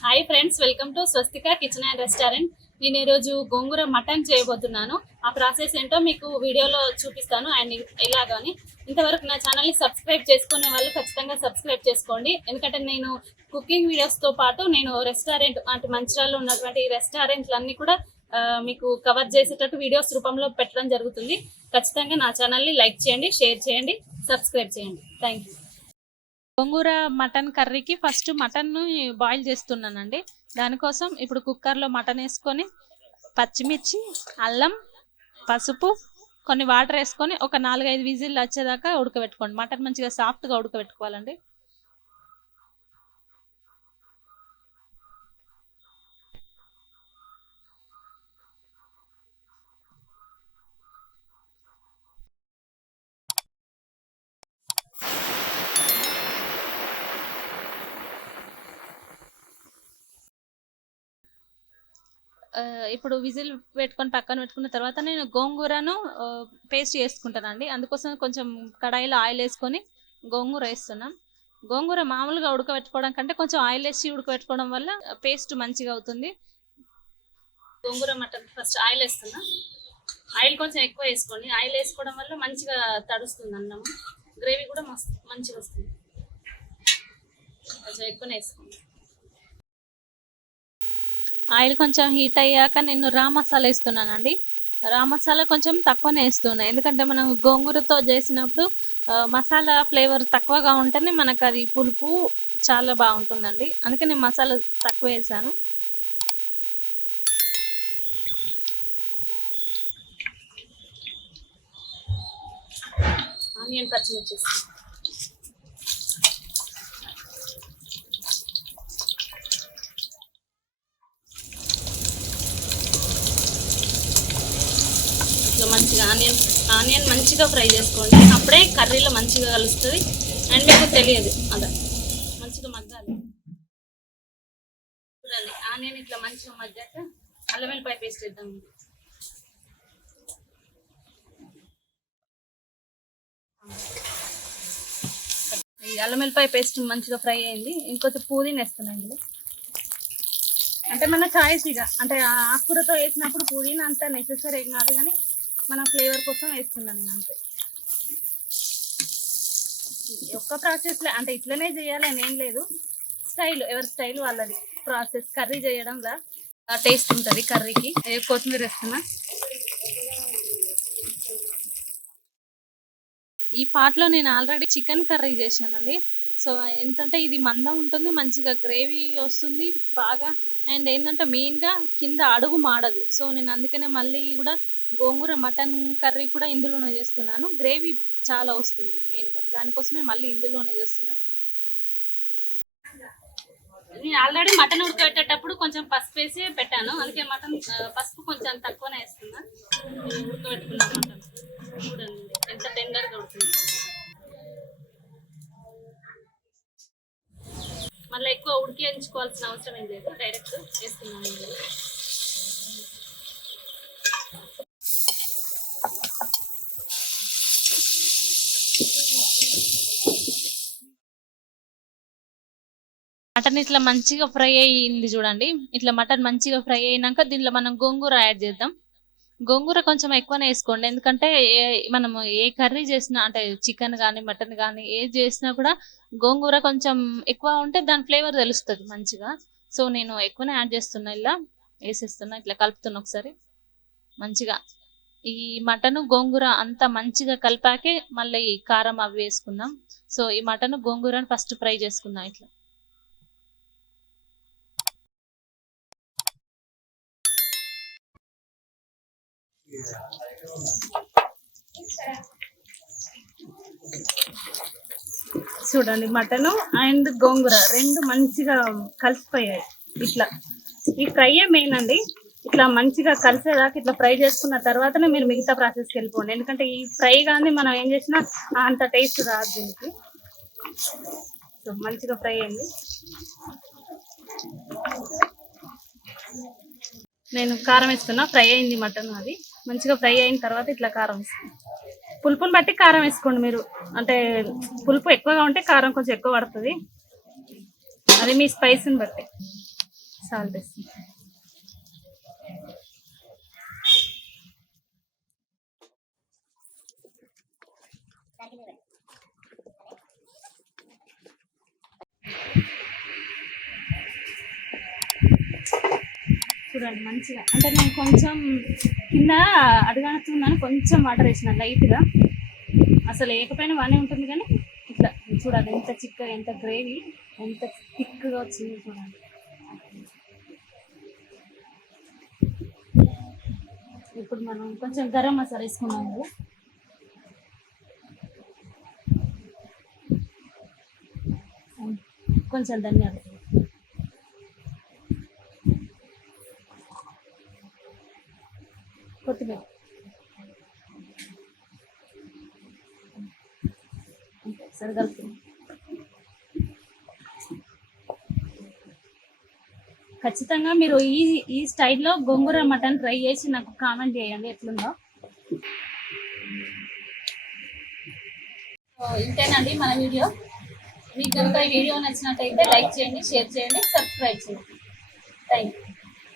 Hi friends welcome to Swastika kitchen and restaurant నేను ఈరోజు గోంగూర mutton చేయబోతున్నాను. ఆ ప్రాసెస్ ఏంటో మీకు వీడియోలో చూపిస్తాను. అండ్ ఎలాగని అని ఇంతవరకు నా ఛానల్ని సబ్స్క్రైబ్ చేసుకునే వాళ్ళు ఖచ్చితంగా సబ్స్క్రైబ్ చేసుకోండి. ఎందుకంటే నేను కుకింగ్ వీడియోస్తో పాటు నేను రెస్టారెంట్ అంటే మంచిర్యాలలో ఉన్నటువంటి రెస్టారెంట్లన్నీ కూడా మీకు కవర్ చేసేటట్టు వీడియోస్ రూపంలో పెట్టడం జరుగుతుంది. ఖచ్చితంగా నా ఛానల్ని లైక్ చేయండి షేర్ చేయండి సబ్స్క్రైబ్ చేయండి. థ్యాంక్ యూ గోంగూర మటన్ కర్రీకి ఫస్ట్ మటన్ బాయిల్ చేస్తున్నానండి. దానికోసం ఇప్పుడు కుక్కర్లో మటన్ వేసుకొని పచ్చిమిర్చి అల్లం పసుపు కొన్ని వాటర్ వేసుకొని ఒక నాలుగైదు విజిల్ వచ్చేదాకా ఉడకబెట్టుకోండి. మటన్ మంచిగా సాఫ్ట్గా ఉడకబెట్టుకోవాలండి. ఇప్పుడు విజిల్ పెట్టుకొని పక్కన పెట్టుకున్న తర్వాత నేను గోంగూరను పేస్ట్ చేసుకుంటానండి. అందుకోసం కొంచెం కడాయిలో ఆయిల్ వేసుకొని గోంగూర వేస్తున్నాం. గోంగూర మామూలుగా ఉడకబెట్టుకోవడం కంటే కొంచెం ఆయిల్ వేసి ఉడకబెట్టుకోవడం వల్ల పేస్ట్ మంచిగా అవుతుంది. గోంగూర మటన్ ఫస్ట్ ఆయిల్ వేస్తున్నా. ఆయిల్ కొంచెం ఎక్కువ వేసుకోండి. ఆయిల్ వేసుకోవడం వల్ల మంచిగా తడుస్తుంది అన్నం గ్రేవీ కూడా మస్తు మంచిగా వస్తుంది. కొంచెం ఎక్కువనే వేసుకోండి. ఆయిల్ కొంచెం హీట్ అయ్యాక నేను రా మసాలా వేస్తున్నానండి. రా మసాలా కొంచెం తక్కువనే వేస్తున్నాను ఎందుకంటే మనం గోంగూరతో చేసినప్పుడు మసాలా ఫ్లేవర్ తక్కువగా ఉంటేనే మనకు అది పులుపు చాలా బాగుంటుందండి. అందుకే నేను మసాలా తక్కువ వేసాను. ఆనియన్ పచ్చిమిర్చి ఆనియన్ ఆనియన్ మంచిగా ఫ్రై చేసుకోండి. అప్పుడే కర్రీలో మంచిగా కలుస్తుంది. అండ్ మీకు తెలియదు. అదే. మంచిగా మగ్గాలి. చూడండి ఆనియన్ ఇట్లా మంచిగా మగ్గాక అల్లం వెల్లిపాయ పేస్ట్ వేద్దాం. ఈ అల్లం వెల్లిపాయ పేస్ట్ మంచిగా ఫ్రై అయింది. ఇంకొంచెం పుదీనా వేస్తున్నాండి అంటే మన చాయిస్ ఇక. అంటే ఆకుకూరతో వేసినప్పుడు పుదీనా అంత నెసెసరీ ఏం కాదు కానీ మన ఫ్లేవర్ కోసం వేస్తున్నాను నేను అంతే. ఒక్క ప్రాసెస్లో అంటే ఇట్లనే చేయాలి అని ఏం లేదు. స్టైల్ ఎవరి స్టైల్ వాళ్ళది. ప్రాసెస్ కర్రీ చేయడంలో టేస్ట్ ఉంటుంది కర్రీకి. ఏ కొత్తిమీర వేస్తున్నా. ఈ పాటలో నేను ఆల్రెడీ చికెన్ కర్రీ చేశానండి. సో ఏంటంటే ఇది మందం ఉంటుంది మంచిగా గ్రేవీ వస్తుంది బాగా. అండ్ ఏంటంటే మెయిన్గా కింద అడుగు మాడదు. సో నేను అందుకనే మళ్ళీ కూడా గోంగూర మటన్ కర్రీ కూడా ఇందులోనే చేస్తున్నాను. గ్రేవీ చాలా వస్తుంది మెయిన్గా దానికోసమే మళ్ళీ ఇందులోనే చేస్తున్నాను నేను ఆల్రెడీ మటన్ ఉడకబెట్టేటప్పుడు కొంచెం పసుపు వేసి పెట్టాను. అందుకే మటన్ పసుపు కొంచెం తక్కువనే వేస్తున్నా. ఉడకబెట్టుకున్నా మటన్ చూడండి ఎంత టెండర్గా ఉడుతుంది మళ్ళీ ఎక్కువ ఉడికించుకోవాల్సిన అవసరం ఏం లేదు. డైరెక్ట్ వేస్తున్నాను. మటన్ ఇట్లా మంచిగా ఫ్రై అయ్యింది చూడండి. ఇట్లా మటన్ మంచిగా ఫ్రై అయినాక దీనిలో మనం గోంగూర యాడ్ చేద్దాం. గోంగూర కొంచెం ఎక్కువనే వేసుకోండి. ఎందుకంటే ఏ- ఏ కర్రీ చేసినా అంటే చికెన్ కానీ మటన్ కానీ ఏది చేసినా కూడా గోంగూర కొంచెం ఎక్కువ ఉంటే దాని ఫ్లేవర్ తెలుస్తుంది మంచిగా. సో నేను ఎక్కువనే యాడ్ చేస్తున్నా ఇలా. వేసేస్తున్నా ఇట్లా కలుపుతున్నా ఒకసారి. మంచిగా. ఈ మటన్ గోంగూర అంతా మంచిగా కలిపాకే మళ్ళీ ఈ కారం అవి వేసుకుందాం. సో ఈ మటన్ గోంగూరని ఫస్ట్ ఫ్రై చేసుకుందాం ఇట్లా. చూడండి మటను అండ్ గోంగూర రెండు మంచిగా కలిసిపోయాయి. ఇట్లా. ఈ ఫ్రై మెయిన్ అండి. ఇట్లా మంచిగా కలిసేదాకా ఇట్లా ఫ్రై చేసుకున్న తర్వాతనే మీరు మిగతా ప్రాసెస్కి వెళ్ళిపోండి. ఎందుకంటే ఈ ఫ్రై కానీ మనం ఏం చేసినా అంత టేస్ట్ రాదు దీనికి. సో మంచిగా ఫ్రై అయింది. నేను కారం వేస్తున్నా. ఫ్రై అయింది మటన్ అది. మంచిగా ఫ్రై అయిన తర్వాత ఇట్లా కారం వేసుకోండి పులుపుని బట్టి కారం వేసుకోండి మీరు. అంటే పులుపు ఎక్కువగా ఉంటే కారం కొంచెం ఎక్కువ పడుతుంది. అది మీ స్పైస్ని బట్టి. సాల్ట్ వేస్తుంది చూడండి మంచిగా. అంటే నేను కొంచెం కింద అడగనుతున్నాను కొంచెం వాటర్ వేసిన లైట్గా. అసలు లేకపోయినా బాగానే ఉంటుంది కానీ ఇట్లా చూడాలి ఎంత చిక్కగా ఎంత గ్రేవీ ఎంత థిక్గా వచ్చింది చూడండి. ఇప్పుడు మనం కొంచెం గరం మసాలా వేసుకున్నాము కొంచెం ధనియాలు కొత్తిమీర అంతే సరే కలుపుతున్నాం ఖచ్చితంగా మీరు ఈ ఈ స్టైల్లో గొంగూర మటన్ ట్రై చేసి నాకు కామెంట్ చేయండి ఎట్లుందో. ఇంతేనండి మన వీడియో. మీకు కనుక ఈ వీడియో నచ్చినట్టయితే లైక్ చేయండి షేర్ చేయండి సబ్స్క్రైబ్ చేయండి. Thank you